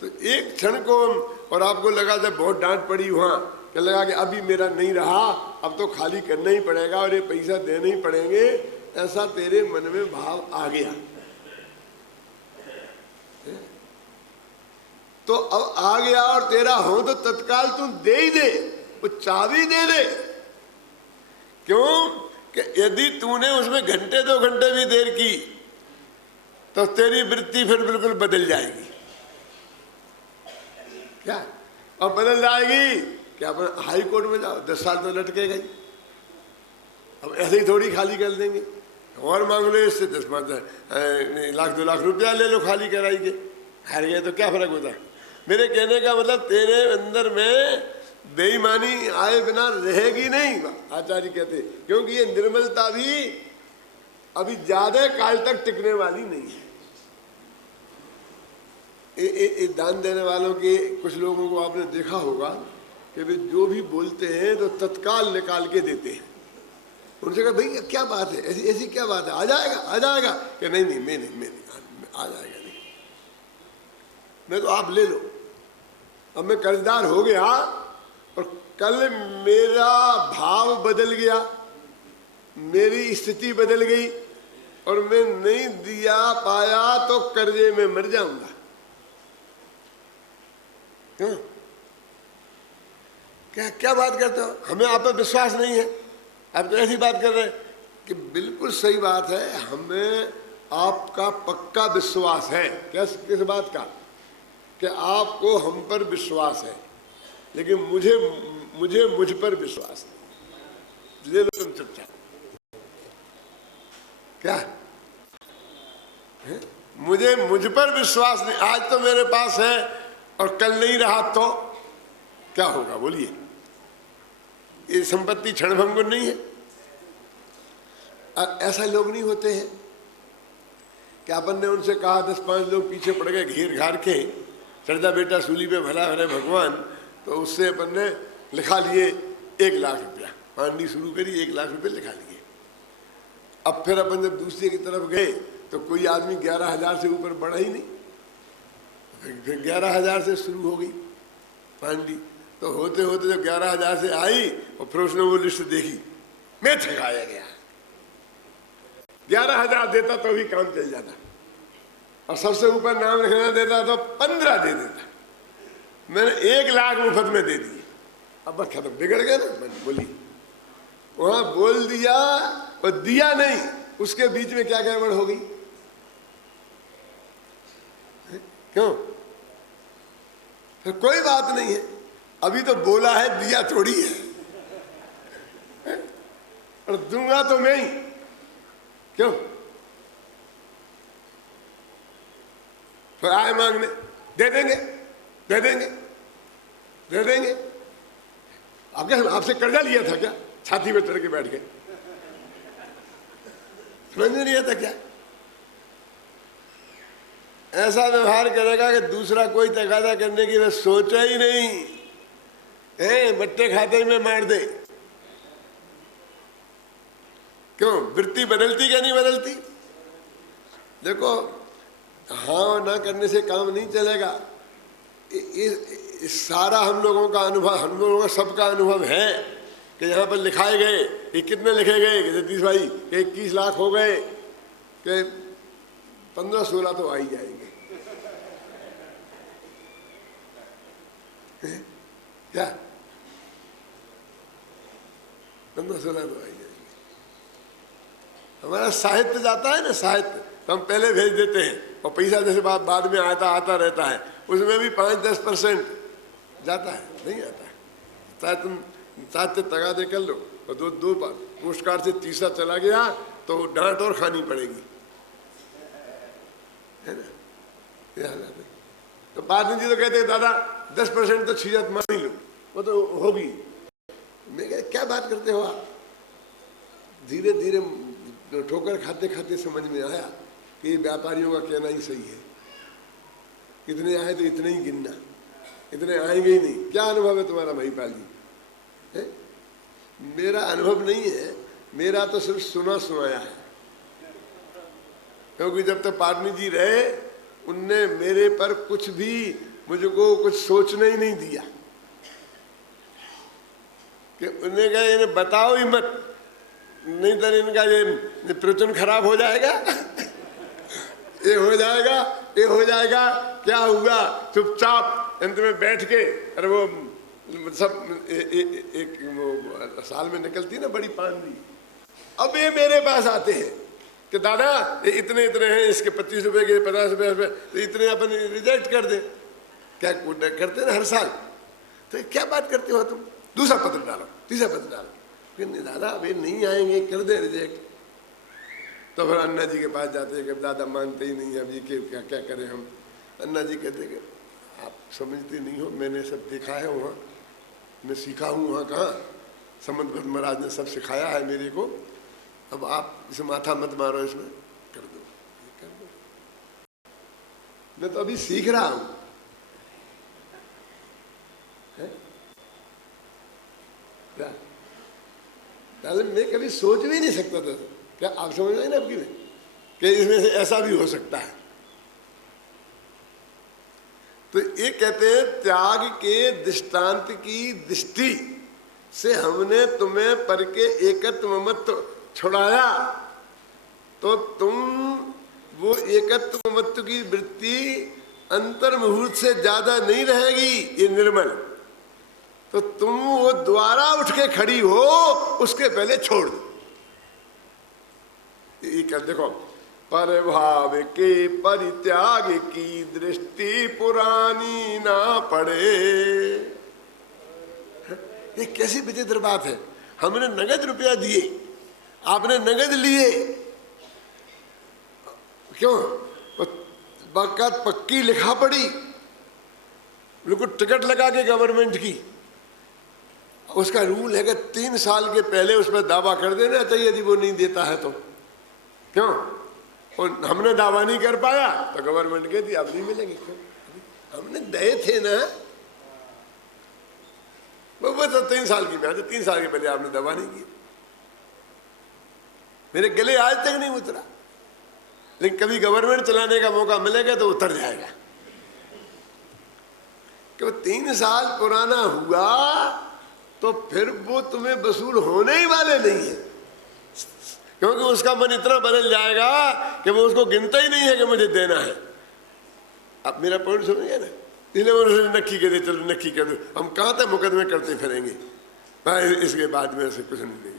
तो एक क्षण को और आपको लगा जब बहुत डांट पड़ी वहाँ, क्या लगा कि अभी मेरा नहीं रहा, अब तो खाली करना ही पड़ेगा और ये पैसा देने ही पड़ेंगे, ऐसा तेरे मन में भाव आ गया। तो अब आ गया और तेरा हो तो तत्काल तू दे ही दे, वो चाबी दे दे। क्यों कि यदि तूने उसमें घंटे 2 घंटे भी देर की तो तेरी वृत्ति फिर बिल्कुल बदल जाएगी। क्या? और बदल जाएगी क्या? अपन हाई कोर्ट में जाओ, 10 साल तो लटके गई। अब ऐसे ही थोड़ी खाली कर देंगे, और मांग लो इससे 10-5 लाख 2 लाख रुपया ले लो खाली कराई के, हार गए तो क्या फर्क होता है? मेरे कहने का मतलब तेरे अंदर में बेईमानी आए बिना रहेगी नहीं, आचार्य कहते, क्योंकि ये निर्मलता भी अभी ज्यादा काल तक टिकने वाली नहीं है। दान देने वालों के कुछ लोगों को आपने देखा होगा कि वे जो भी बोलते हैं तो तत्काल निकाल के देते हैं। उनसे कहा भाई क्या बात है, ऐसी ऐसी क्या बात है, आ जाएगा आ जाएगा, कि नहीं नहीं मैं नहीं आ जाएगा नहीं, मैं तो आप ले लो। अब मैं कर्जदार हो गया और कल मेरा भाव बदल गया, मेरी स्थिति बदल गई और मैं नहीं दिया पाया तो कर्जे में मर जाऊंगा। क्यों? क्या क्या बात करते हो? हमें आप पर विश्वास नहीं है, आप तो ऐसी बात कर रहे हैं कि बिल्कुल सही बात है, हमें आपका पक्का विश्वास है। किस बात का? कि आपको हम पर विश्वास है, लेकिन मुझे मुझ पर विश्वास नहीं। ले लो तुम चुपचाप। क्या है? मुझ पर विश्वास नहीं। आज तो मेरे पास है और कल नहीं रहा तो क्या होगा बोलिए? ये संपत्ति क्षणभंगुर नहीं है। और ऐसा लोग नहीं होते हैं कि अपन ने उनसे कहा 10-5 लोग पीछे पड़ गए घेर घार के, चढ़दा बेटा सूली पे भला भले भगवान, तो उससे अपन ने लिखा लिए 1 लाख रुपया, मांडनी शुरू करी, 1 लाख रुपये लिखा लिए। अब फिर अपन जब दूसरे की तरफ गए तो कोई आदमी 11,000 से ऊपर बढ़ा ही नहीं, फिर 11,000 से शुरू हो गई पांडी। तो होते होते जब 11,000 से आई और फिर उसने वो लिस्ट देखी, मैं ठगाया गया। 11,000 देता तो भी काम चल जाता, और सबसे ऊपर नाम लिखना देता तो 15 दे देता। मैंने 1 लाख मुफ्त में दे दिए। अब बस खत्म, बिगड़ गया ना। मैंने बोली वहां बोल दिया और दिया नहीं, उसके बीच में क्या गड़बड़ हो गई? क्यों? फिर कोई बात नहीं है, अभी तो बोला है, दिया थोड़ी है। और दूंगा तो मैं ही, क्यों? फिर आए मांगने, दे देंगे दे देंगे दे देंगे। आपसे कर्जा लिया था क्या? छाती पे चढ़ के बैठ गए, समझ नहीं लिया था क्या? ऐसा व्यवहार करेगा कि दूसरा कोई तकादा करने की वह सोचा ही नहीं है, बट्टे खाते में मार दे। क्यों? वृत्ति बदलती क्या नहीं बदलती? देखो, हाँ ना करने से काम नहीं चलेगा। सारा हम लोगों का अनुभव, हम लोगों का सबका अनुभव है कि यहाँ पर लिखाए गए, ये कितने लिखे गए कि जगदीश भाई कि 21 लाख हो गए, कि 15-16 तो आ ही जाएंगे। क्या 15-16 तो आ ही जाएंगे। हमारा साहित्य जाता है ना, साहित्य तो हम पहले भेज देते हैं, और पैसा जैसे बाद में आता रहता है, उसमें भी 5-10% जाता है, नहीं आता है। चाहे तुम साथ तगादे कर लो और दो पोस्ट कार्ड से तीसरा चला गया तो डांट और खानी पड़ेगी, है ना? ये हालत है। तो पार्टी जी तो कहते हैं दादा 10% तो छीजत मान ही लो, वो तो होगी। मैं कह क्या बात करते हो आप? धीरे धीरे ठोकर खाते खाते समझ में आया कि व्यापारियों का कहना ही सही है। इतने आए तो इतने ही गिनना, इतने आएंगे ही नहीं। क्या अनुभव है तुम्हारा महिपाल जी? मेरा अनुभव नहीं है, मेरा तो सिर्फ सुना सुनाया है। क्योंकि जब तक पाटनी जी रहे उनने मेरे पर कुछ भी मुझको कुछ सोचने ही नहीं दिया कि उन्हें कहा इन्हें बताओ ही मत, नहीं तो इनका ये प्रवचन खराब हो जाएगा। ये हो जाएगा, ये हो जाएगा। क्या हुआ? चुपचाप अंत में बैठ के, अरे वो सब एक वो साल में निकलती ना बड़ी पांडी। अब ये मेरे पास आते हैं कि दादा ये इतने इतने हैं, इसके 25 रुपए के 50 रुपए, तो इतने अपन रिजेक्ट कर दे। क्या करते ना हर साल? तो क्या बात करते हो तुम? दूसरा पत्र डालो, तीसरा पत्र डालो। फिर नहीं दादा अब ये नहीं आएंगे, कर दे रिजेक्ट। तो फिर अन्ना जी के पास जाते हैं कि दादा मानते ही नहीं, अब ये क्या क्या करें हम? अन्ना जी कहते कि आप समझते नहीं हो, मैंने सब देखा है वहाँ, मैं सीखा हूँ वहाँ। कहाँ? समंत भट्ट महाराज ने सब सिखाया है मेरे को। अब आप इसे माथा मत मारो, इसमें कर दो, कर दो। मैं तो अभी सीख रहा हूँ। क्या मैं कभी सोच भी नहीं सकता था। क्या आप समझ रहे ना आपकी में कि इसमें से ऐसा भी हो सकता है? तो ये कहते हैं त्याग के दृष्टांत की दृष्टि से हमने तुम्हें पर के एकत्व ममत्व छुड़ाया, तो तुम वो एकत्व ममत्व की वृत्ति अंतर मुहूर्त से ज्यादा नहीं रहेगी, ये निर्मल। तो तुम वो द्वारा उठ के खड़ी हो, उसके पहले छोड़ दो। ये कर देखो, परभाव के परित्याग की दृष्टि पुरानी ना पड़े। ये कैसी विचित्र बात है, हमने नगद रुपया दिए, आपने नगद लिए, क्यों? बाकायदा पक्की लिखा पड़ी, बिल्कुल टिकट लगा के गवर्नमेंट की, उसका रूल है कि 3 साल के पहले उस पर दावा कर देना चाहिए यदि वो नहीं देता है तो। क्यों? और हमने दावा नहीं कर पाया तो गवर्नमेंट कहती अब नहीं मिलेंगे। क्यों? हमने दे थे ना, वो तो 3 साल की बात है, 3 साल के पहले आपने दावा नहीं किया। मेरे गले आज तक नहीं उतरा, लेकिन कभी गवर्नमेंट चलाने का मौका मिलेगा तो उतर जाएगा कि वो 3 साल पुराना हुआ तो फिर वो तुम्हें वसूल होने ही वाले नहीं है, क्योंकि उसका मन इतना बदल जाएगा कि वो उसको गिनता ही नहीं है कि मुझे देना है। आप मेरा पॉइंट सुनेंगे ना, इसलिए उन्होंने नक्की कर दे, चलो नक्की कर दो, हम कहाँ तक मुकदमे करते फिरेंगे, इसके बाद में ऐसे कुछ नहीं।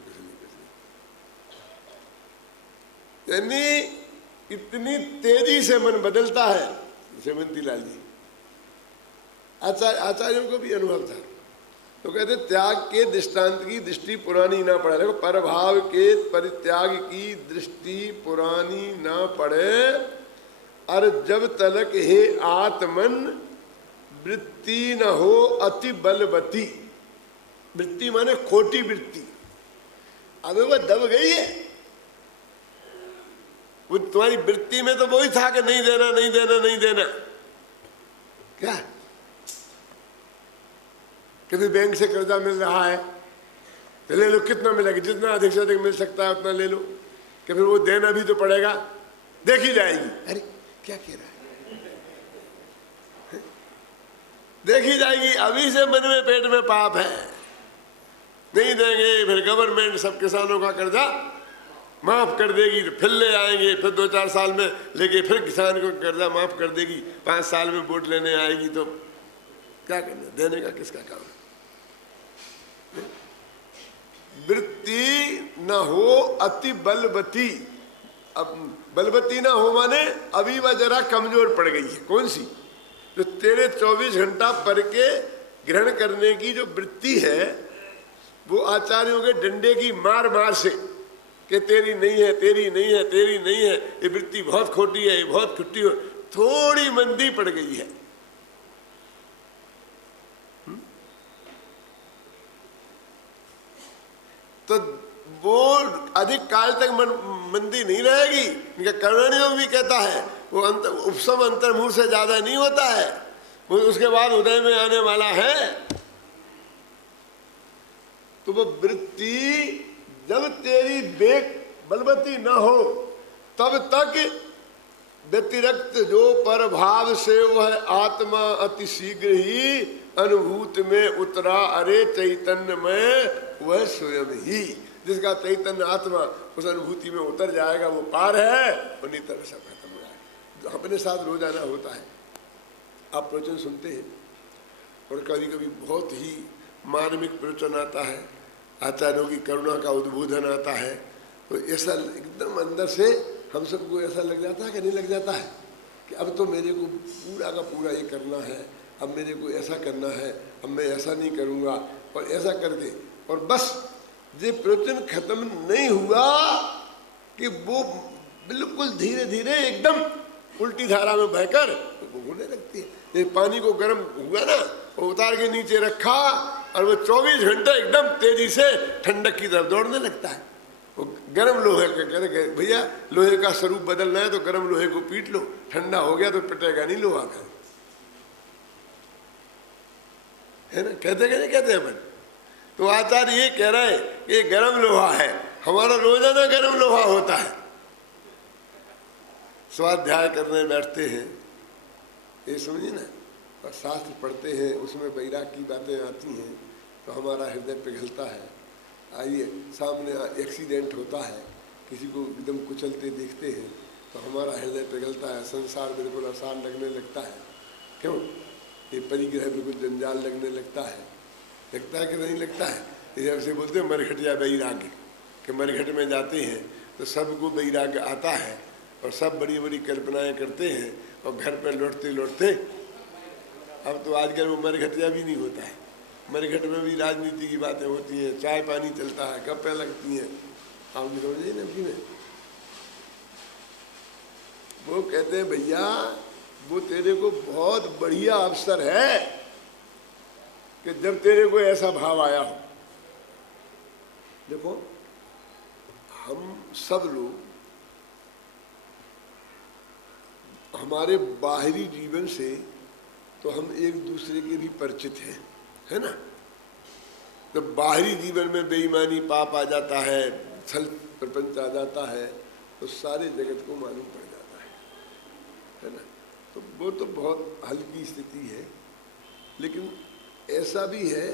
यानी इतनी तेजी से मन बदलता है। सेवंती लाल जी आचार्यों को भी अनुभव था, तो कहते त्याग के दृष्टांत की दृष्टि पुरानी ना पड़े। देखो, परभाव के परित्याग की दृष्टि पुरानी ना पड़े, और जब तलक हे आत्मन वृत्ति न हो अति बलवती। वृत्ति माने खोटी वृत्ति, अब वह दब गई है। वो तुम्हारी वृत्ति में तो वही था कि नहीं देना नहीं देना नहीं देना। क्या कभी बैंक से कर्जा मिल रहा है तो ले लो, कितना मिलेगा, जितना अधिक से अधिक मिल सकता है उतना ले लो, कि फिर वो देना भी तो पड़ेगा, देखी जाएगी। अरे क्या कह रहा है, देखी जाएगी, अभी से मन में पेट में पाप है, नहीं देंगे, फिर गवर्नमेंट सब किसानों का कर्जा माफ कर देगी, फिर ले आएंगे, फिर 2-4 साल में लेके फिर किसान को कर्जा माफ कर देगी, 5 साल में वोट लेने आएगी तो क्या करना, देने का किसका काम है। वृत्ति न हो अति बलवती। अब बलवती ना हो माने अभी वह जरा कमजोर पड़ गई है। कौन सी? जो तेरे 24 घंटा पढ़ के ग्रहण करने की जो वृत्ति है, वो आचार्यों के डंडे की मार मार से कि तेरी नहीं है, तेरी नहीं है, तेरी नहीं है, ये वृत्ति बहुत खोटी है, ये बहुत खुट्टी हो, थोड़ी मंदी पड़ गई है। तो वो अधिक काल तक मंदी नहीं रहेगी। इनका कर्णयोग भी कहता है वो उपशम अंतर्मुह से ज्यादा नहीं होता है, वो उसके बाद उदय में आने वाला है। तो वो वृत्ति जब तेरी बेग बलवती न हो तब तक व्यतिरिक्त जो पर भाव से वह आत्मा अति शीघ्र ही अनुभूत में उतरा। अरे चैतन्य में वह स्वयं ही, जिसका चैतन्य आत्मा उस अनुभूति में उतर जाएगा वो पार है, उन्हीं तरह सब खत्म हो जाएगा। जो अपने साथ रोजाना होता है, आप प्रवचन सुनते हैं और कभी कभी बहुत ही मार्मिक प्रवचन आता है, आचार्यों की करुणा का उद्बोधन आता है, तो ऐसा एकदम अंदर से हम सबको ऐसा लग जाता है कि नहीं लग जाता है कि अब तो मेरे को पूरा का पूरा ये करना है, अब मेरे को ऐसा करना है, अब मैं ऐसा नहीं करूँगा, और ऐसा कर दे। और बस ये प्रवचन खत्म नहीं हुआ कि वो बिल्कुल धीरे धीरे एकदम उल्टी धारा में बहकर वो होने लगती है। ये पानी को गर्म हुआ ना, वो उतार के नीचे रखा और वो 24 घंटे एकदम तेजी से ठंडक की तरफ दौड़ने लगता है। वो गर्म लोहे का कहते भैया लोहे का स्वरूप बदलना है तो गर्म लोहे को पीट लो, ठंडा हो गया तो पिटेगा नहीं लोहा का, है ना? कहते कि नहीं कहते अपन? तो आचार्य ये कह रहा है कि गर्म लोहा है, हमारा रोजाना गर्म लोहा होता है। स्वाध्याय करने बैठते हैं, ये समझिए ना, और शास्त्र पढ़ते हैं, उसमें वैराग की बातें आती हैं तो हमारा हृदय पिघलता है। आइए सामने एक्सीडेंट होता है, किसी को एकदम कुचलते देखते हैं तो हमारा हृदय पिघलता है, संसार बिल्कुल आसान लगने लगता है। क्यों? ये परिग्रह बिल्कुल जंजाल लगने लगता है कि नहीं लगता है? जब से बोलते हैं मरघट या वैराग्य, कि मरघट में जाते हैं तो सबको वैराग्य आता है और सब बड़ी बड़ी कल्पनाएं करते हैं, और घर पर लौटते लौटते अब तो आजकल वो मरघटिया भी नहीं होता है, मरघट में भी राजनीति की बातें होती हैं, चाय पानी चलता है, गप्पें लगती हैं, आप भी समझिए ना कि में। वो कहते हैं भैया वो तेरे को बहुत बढ़िया अवसर है कि जब तेरे को ऐसा भाव आया हो। देखो हम सब लोग हमारे बाहरी जीवन से तो हम एक दूसरे के भी परिचित हैं, है ना। तो बाहरी जीवन में बेईमानी पाप आ जाता है, छल प्रपंच आ जाता है, तो सारे जगत को मालूम पड़ जाता है ना। तो वो तो बहुत हल्की स्थिति है, लेकिन ऐसा भी है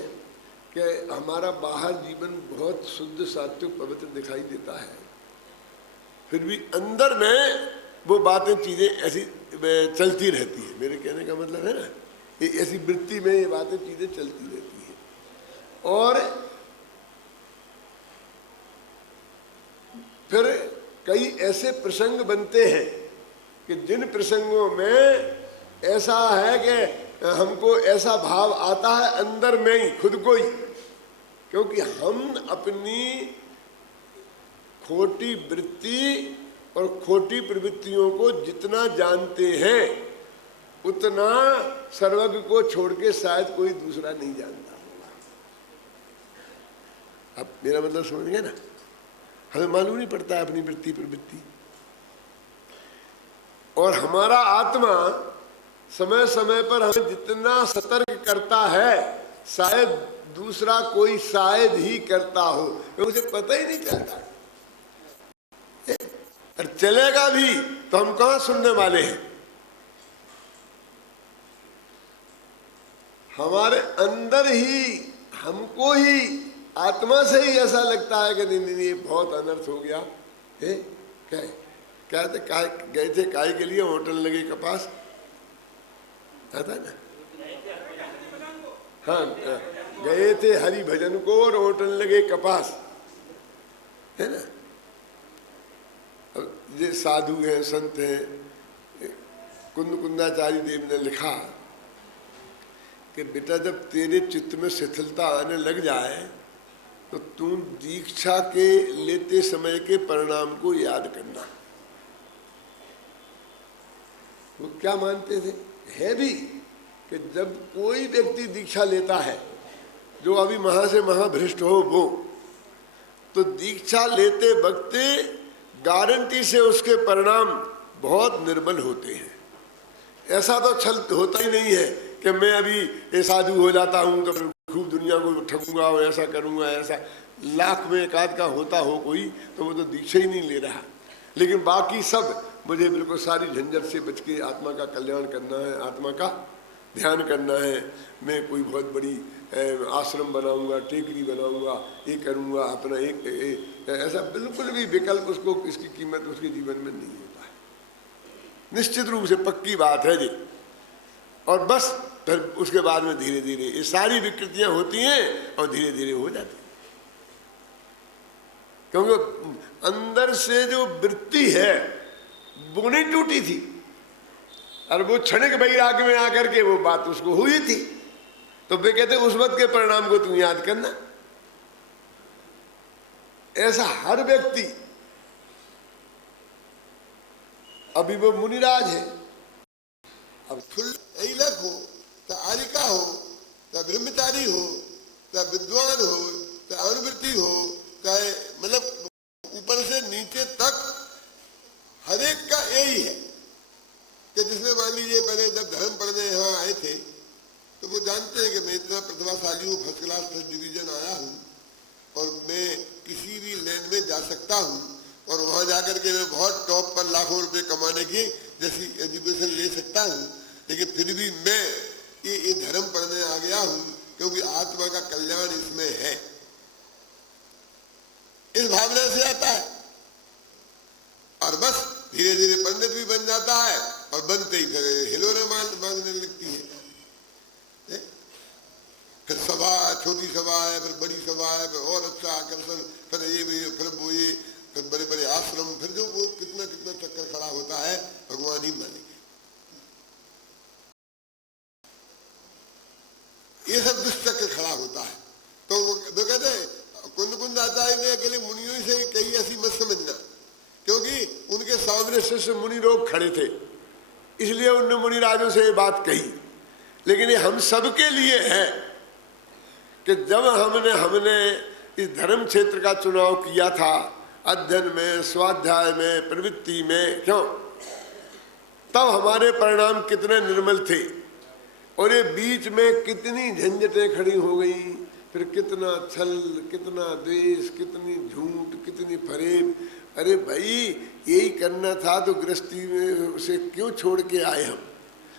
कि हमारा बाहर जीवन बहुत शुद्ध सात्विक पवित्र दिखाई देता है, फिर भी अंदर में वो बातें चीज़ें ऐसी चलती रहती है। मेरे कहने का मतलब है ना, ये ऐसी वृत्ति में ये बातें चीज़ें चलती रहती हैं। और फिर कई ऐसे प्रसंग बनते हैं कि जिन प्रसंगों में ऐसा है कि हमको ऐसा भाव आता है अंदर में ही, खुद को ही, क्योंकि हम अपनी खोटी वृत्ति और खोटी प्रवृत्तियों को जितना जानते हैं उतना सर्वज्ञ को छोड़ के शायद कोई दूसरा नहीं जानता होगा। अब मेरा मतलब समझ गए ना, हमें मालूम नहीं पड़ता है अपनी वृत्ति प्रवृत्ति। और हमारा आत्मा समय समय पर हमें जितना सतर्क करता है शायद दूसरा कोई शायद ही करता हो, उसे पता ही नहीं चलता। और चलेगा भी तो हम कहां सुनने वाले हैं। हमारे अंदर ही हमको ही आत्मा से ही ऐसा लगता है कि नहीं ये बहुत अनर्थ हो गया है। क्या थे, गए थे काय के लिए होटल लगे के पास, आता ना। हाँ, गए थे हरि भजन को और होटल लगे कपास, है ना। ये साधु हैं, संत हैं, कुंदाचार्य देव ने लिखा कि बेटा जब तेरे चित्त में शिथिलता आने लग जाए तो तू दीक्षा के लेते समय के परिणाम को याद करना। वो क्या मानते थे, है भी, कि जब कोई व्यक्ति दीक्षा लेता है जो अभी महा से महाभ्रष्ट हो वो, तो दीक्षा लेते वक्त गारंटी से उसके परिणाम बहुत निर्बल होते हैं। ऐसा तो छल होता ही नहीं है कि मैं अभी ये साधु हो जाता हूँ तो फिर खूब दुनिया को ठगूंगा और ऐसा करूँगा, ऐसा लाख में एक आध का होता हो कोई तो वो तो दीक्षा ही नहीं ले रहा। लेकिन बाकी सब मुझे बिल्कुल सारी झंझट से बच के आत्मा का कल्याण करना है, आत्मा का ध्यान करना है, मैं कोई बहुत बड़ी आश्रम बनाऊंगा, टेकरी बनाऊंगा, ये करूंगा, अपना एक ऐसा बिल्कुल भी विकल्प उसको, इसकी कीमत उसके जीवन में नहीं होता है। निश्चित रूप से पक्की बात है जी। और बस फिर उसके बाद में धीरे धीरे ये सारी विकृतियां होती हैं और धीरे धीरे हो जाती हैं, क्योंकि अंदर से जो वृत्ति है वो नहीं टूटी थी और वो क्षणिक वैराग्य में आकर के वो बात उसको हुई थी। तो वे कहते उस वक्त के परिणाम को तुम याद करना। ऐसा हर व्यक्ति, अभी वो मुनिराज है, अब फुल ऐलक हो तो आरिका हो तो ब्रह्मचारी हो तो विद्वान हो तो अनुवृत्ति हो, चाहे मतलब ऊपर से नीचे तक हर एक का यही है कि जिसमें मान लीजिए पहले जब धर्म पढ़ने यहाँ आए थे तो वो जानते हैं कि मैं इतना प्रतिभाशाली हूँ, फर्स्ट क्लास फर्स्ट डिवीजन आया हूँ और मैं किसी भी लैंड में जा सकता हूँ और वहाँ जाकर के मैं बहुत टॉप पर लाखों रुपए कमाने की जैसी एजुकेशन ले सकता हूँ, लेकिन फिर भी मैं ये धर्म पढ़ने आ गया हूँ क्योंकि आत्मा का कल्याण इसमें है। इस भावना से आता है और बस धीरे धीरे पंडित भी बन जाता है और बनते ही फिर हिलोरे मांगने लगती है। फिर सभा, छोटी सभा है, फिर बड़ी सभा है, फिर और अच्छा आकर्षण, फिर ये भी, फिर वो ये, फिर बड़े बड़े आश्रम, फिर जो वो कितना कितना चक्कर खड़ा होता है भगवान ही मालिक। ये सब दुष्चक्र खड़ा होता है। शिष्य मुनि लोग खड़े थे, इसलिए उन मुनिराजों से ये बात कही। लेकिन ये हम सबके लिए है कि जब हमने इस धर्म क्षेत्र का चुनाव किया था, अध्ययन में, स्वाध्याय में, प्रवृत्ति में, क्यों, तब हमारे परिणाम कितने निर्मल थे, और ये बीच में कितनी झंझटें खड़ी हो गई, फिर कितना छल, कितना द्वेष, कितनी झूठ, कितनी फरेब। अरे भाई, यही करना था तो गृहस्थी में उसे क्यों छोड़ के आए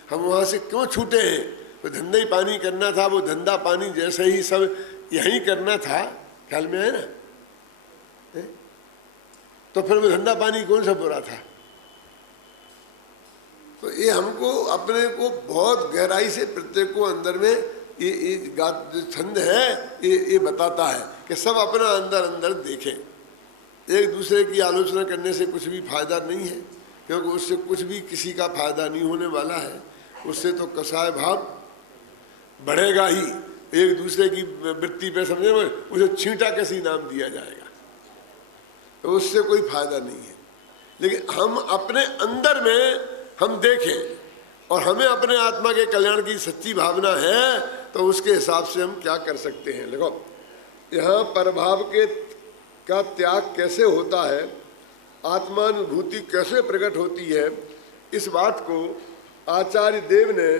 हम वहाँ से क्यों छूटे हैं? वो धंधा ही पानी करना था, वो धंधा पानी जैसे ही सब यहीं करना था, ख्याल में है ना? तो फिर वो धंधा पानी कौन सा बुरा था? तो ये हमको अपने को बहुत गहराई से प्रत्येक को अंदर में ये छंद है, ये बताता है कि सब अपना अंदर अंदर देखें। एक दूसरे की आलोचना करने से कुछ भी फायदा नहीं है, क्योंकि उससे कुछ भी किसी का फायदा नहीं होने वाला है। उससे तो कसाय भाव बढ़ेगा ही। एक दूसरे की वृत्ति पे समझे में उसे छींटा कैसी नाम दिया जाएगा, तो उससे कोई फायदा नहीं है। लेकिन हम अपने अंदर में हम देखें और हमें अपने आत्मा के कल्याण की सच्ची भावना है, तो उसके हिसाब से हम क्या कर सकते हैं। देखो, यहाँ प्रभाव का त्याग कैसे होता है, आत्मानुभूति कैसे प्रकट होती है, इस बात को आचार्य देव ने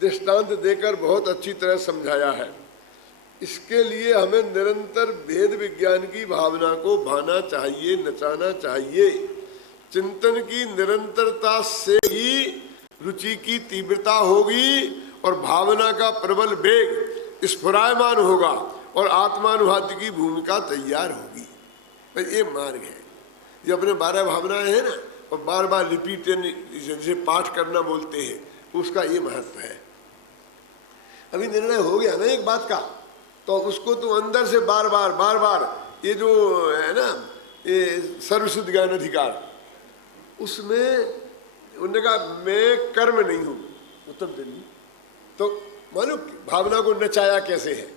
दृष्टांत देकर बहुत अच्छी तरह समझाया है। इसके लिए हमें निरंतर भेद विज्ञान की भावना को भाना चाहिए, नचाना चाहिए। चिंतन की निरंतरता से ही रुचि की तीव्रता होगी और भावना का प्रबल वेग स्फुरायमान होगा और आत्मानुभूति की भूमिका तैयार होगी। ये मार्ग है। ये अपने 12 भावनाएं हैं ना, और बार बार रिपीट जैसे पाठ करना बोलते हैं, उसका ये महत्व है। अभी निर्णय हो गया ना एक बात का, तो उसको तो अंदर से बार बार ये जो है ना, ये सर्वसिद्ध ज्ञान अधिकार, उसमें उन्होंने कहा मैं कर्म नहीं हूं, उत्तम दिल्ली। तो मानो भावना को नचाया कैसे है,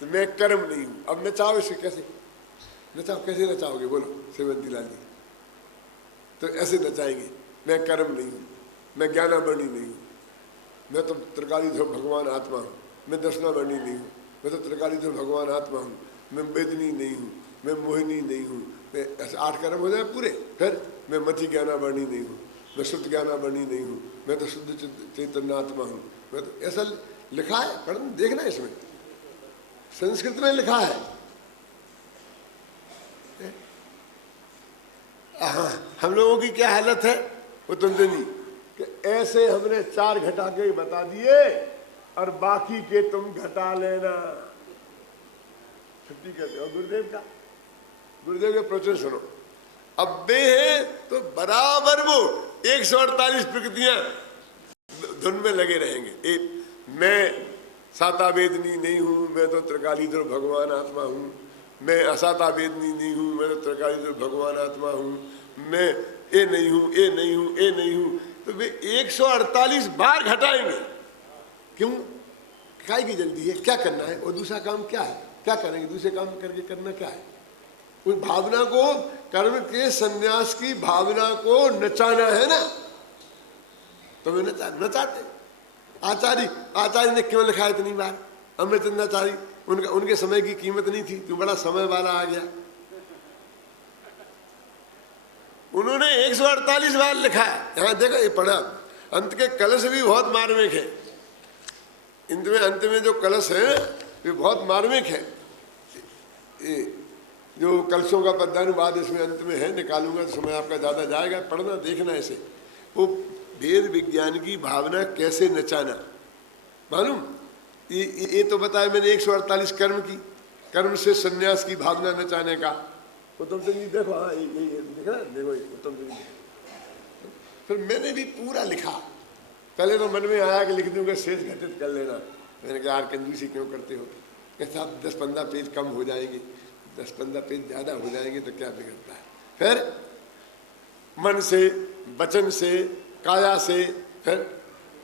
तो मैं कर्म नहीं हूं। अब नचाओ इसे, कैसे नचाओ, कैसे नचाओगे बोलो सेवंती लाल जी? तो ऐसे नचाएंगे, मैं कर्म नहीं हूं, मैं ज्ञानावर्णी नहीं हूं, मैं तो त्रिकालीधर भगवान आत्मा हूँ, मैं दर्शनावर्णी नहीं हूँ, मैं तो त्रिकालीधर भगवान आत्मा हूँ, मैं वेदनी नहीं हूँ, मैं मोहिनी नहीं हूँ, मैं ऐसे 8 कर्म हो जाए पूरे। फिर मैं मति ज्ञानावर्णी नहीं हूँ, मैं शुद्ध ज्ञानावर्णी नहीं हूँ, मैं तो शुद्ध चैतन्य आत्मा हूँ, मैं तो ऐसा लिखा है। पढ़ना देखना, इसमें संस्कृत में लिखा है। हाँ, हम लोगों की क्या हालत है वो तुम नहीं कि ऐसे हमने 4 घटा के बता दिए और बाकी के तुम घटा लेना। छुट्टी करते हो गुरुदेव के प्रवचन सुनो। अब बे है तो बराबर वो 148 प्रकृतियां धुन में लगे रहेंगे। मैं साता वेदनी नहीं हूं, मैं तो त्रिकालीधर भगवान आत्मा हूं, मैं असाता वेदनी नहीं हूं, मैं तो त्रिकालीधर भगवान आत्मा हूं, मैं ये नहीं हूं, ये नहीं हूं, ये नहीं हूं। तो वे 148 बार घटाएंगे। क्यों? काय की जल्दी है, क्या करना है, और दूसरा काम क्या है, क्या करेंगे, दूसरे काम करके करना क्या है? उस भावना को, कर्म के संन्यास की भावना को नचाना है ना, तो वे नचाते। आचार्य ने क्यों लिखा इतनी बार? अमृतचंद्राचार्य, उनके समय की कीमत नहीं थी, तू बड़ा समय वाला आ गया। उन्होंने 148 बार लिखा है। यहाँ देखो, ये पढ़ा, अंत के कलश भी बहुत मार्मिक है। इनमें अंत में जो कलश है वे बहुत मार्मिक है। जो कलशों का पद्यानुवाद इसमें अंत में है, निकालूंगा तो समय आपका ज़्यादा जाएगा, पढ़ना देखना ऐसे। वो वेद विज्ञान की भावना कैसे नचाना, मालूम? ये तो बताया मैंने 148 कर्म की, कर्म से संन्यास की भावना नचाने का। उत्तम सिंह जी देखो, हाँ ये देख रहा, देखो उत्तम सिंह जी। फिर मैंने भी पूरा लिखा। पहले तो मन में आया कि लिख दूंगा, शेष घटित कर लेना। मैंने कहा यार कंजूसी क्यों करते हो? कहते आप 10-15 पेज कम हो जाएंगे, 10-15 पेज ज़्यादा हो जाएंगे तो क्या बिगड़ता है। फिर मन से, वचन से, काया से, फिर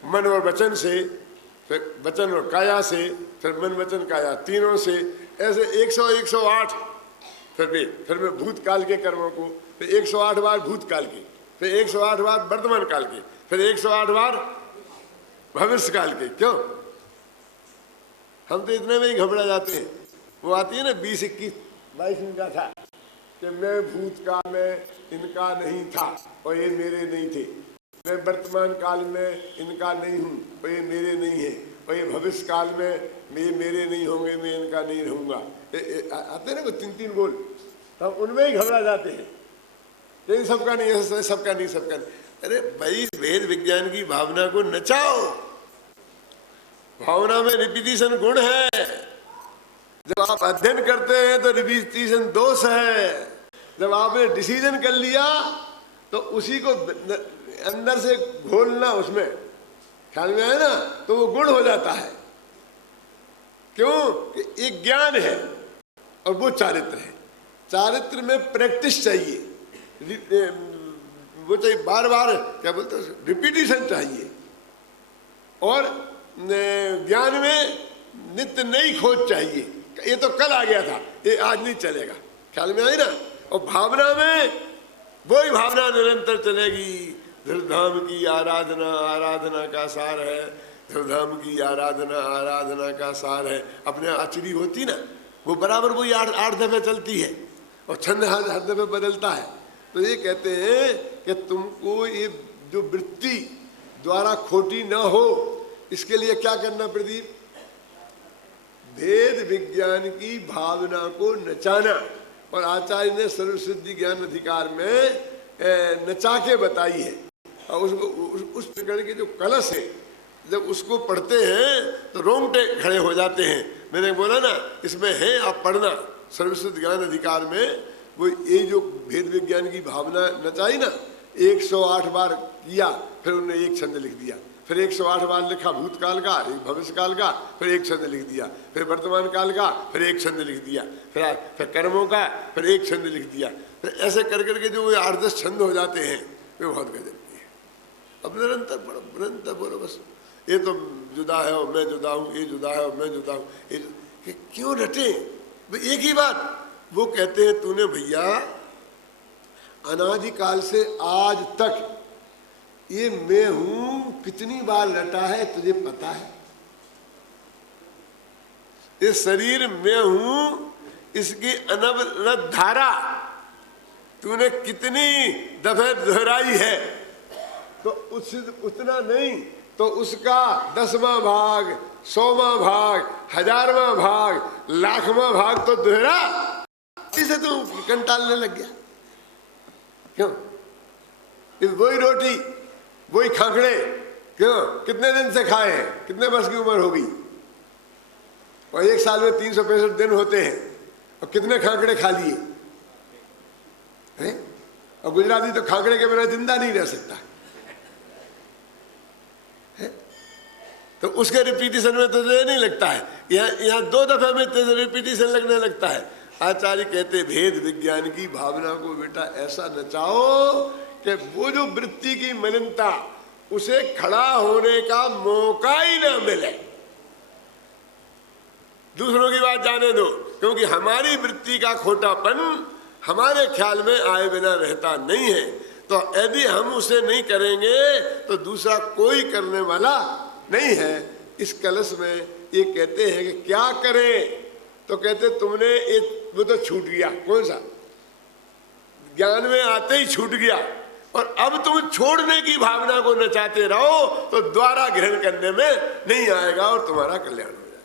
मन और वचन से, फिर वचन और काया से, फिर मन वचन काया तीनों से, ऐसे 108। फिर मैं भूतकाल के कर्मों को, फिर 108 बार भूतकाल के, फिर 108 बार वर्तमान काल के, फिर 108 बार भविष्य काल के। क्यों? हम तो इतने में ही घबरा जाते हैं। वो आती है ना 20, 21, 22 इनका था कि मैं भूतकाल में इनका नहीं था और ये मेरे नहीं थे, मैं वर्तमान काल में इनका नहीं हूँ और ये मेरे नहीं है, और ये भविष्य काल में ये मेरे नहीं होंगे, मैं इनका नहीं रहूँगा। आते ना वो 3-3 गोल, हम उनमें ही घबरा जाते हैं। लेकिन सबका नहीं है, सबका नहीं, सबका नहीं। अरे भाई, वेद विज्ञान की भावना को नचाओ। भावना में रिपीटिशन गुण है। जब आप अध्ययन करते हैं तो रिपीटिशन दोष है। जब आपने डिसीजन कर लिया तो उसी को अंदर से घोलना, उसमें ख्याल में आए ना, तो वो गुण हो जाता है। क्यों? कि एक ज्ञान है और वो चारित्र है। चारित्र में प्रैक्टिस चाहिए, वो चाहिए, बार बार क्या बोलते हैं, रिपीटिशन चाहिए। और ज्ञान में नित्य नई खोज चाहिए। ये तो कल आ गया था, ये आज नहीं चलेगा। ख्याल में आई ना? और भावना में वही भावना निरंतर चलेगी। ध्रुवधाम की आराधना आराधना का सार है, ध्रुवधाम की आराधना आराधना का सार है। अपने आचरी होती ना, वो बराबर वही 8 दफे चलती है और छंद हर दफे बदलता है। तो ये कहते हैं कि तुमको ये जो वृत्ति द्वारा खोटी न हो, इसके लिए क्या करना प्रदीप? वेद विज्ञान की भावना को नचाना। और आचार्य ने सर्वसिद्धि ज्ञान अधिकार में नचा के बताई है। और उस प्रकार के जो कलश है, जब उसको पढ़ते हैं तो रोंगटे खड़े हो जाते हैं। मैंने बोला ना, इसमें है, आप पढ़ना सर्वसिद्धि ज्ञान अधिकार में। वो ये जो वेद विज्ञान की भावना नचाई ना, 108 बार किया, फिर उन्होंने एक छंद लिख दिया, फिर 108 बार लिखा भूतकाल का, एक भविष्य काल का, फिर एक छंद लिख दिया, फिर वर्तमान काल का, फिर एक छंद लिख दिया, फिर कर्मों का, फिर एक छंद लिख दिया। फिर ऐसे कर करके जो 8-10 छंद हो जाते हैं, वे बहुत गजब की है। अब निरंतर पढ़ो, निरंतर बोलो बस। ये तो जुदा है और मैं जुदा हूँ, ये जुदा है और मैं जुदा हूँ। क्यों रटे? एक ही बात। वो कहते हैं, तूने भैया अनादिकाल से आज तक ये मैं हूं कितनी बार लटा है, तुझे पता है? ये शरीर मैं हूं, इसकी अनवरत धारा तूने कितनी दफे दोहराई है? तो उतना नहीं तो उसका 10वां भाग, 100वां भाग, 1000वां भाग, 1,00,000वां भाग तो दोहरा। इसे तू कंटालने लग गया। क्यों? वही रोटी, वही खाखड़े, क्यों? कितने दिन से खाए हैं? कितने वर्ष की उम्र होगी? और 1 साल में 365 दिन होते हैं, और कितने खाखड़े खा लिए हैं? और गुजराती तो खाखड़े के बिना जिंदा नहीं रह सकता है? तो उसके रिपीटिशन में तो नहीं लगता है। यहाँ 2 दफे में तो रिपीटिशन लगने लगता है। आचार्य कहते, भेद विज्ञान की भावना को बेटा ऐसा नचाओ कि वो जो वृत्ति की मलिनता, उसे खड़ा होने का मौका ही ना मिले। दूसरों की बात जाने दो, क्योंकि हमारी वृत्ति का खोटापन हमारे ख्याल में आए बिना रहता नहीं है। तो यदि हम उसे नहीं करेंगे तो दूसरा कोई करने वाला नहीं है। इस कलश में ये कहते हैं कि क्या करें? तो कहते तुमने एक, वो तो छूट गया, कौन सा? ज्ञान में आते ही छूट गया, और अब तुम छोड़ने की भावना को नचाते रहो तो द्वारा ग्रहण करने में नहीं आएगा और तुम्हारा कल्याण हो जाएगा।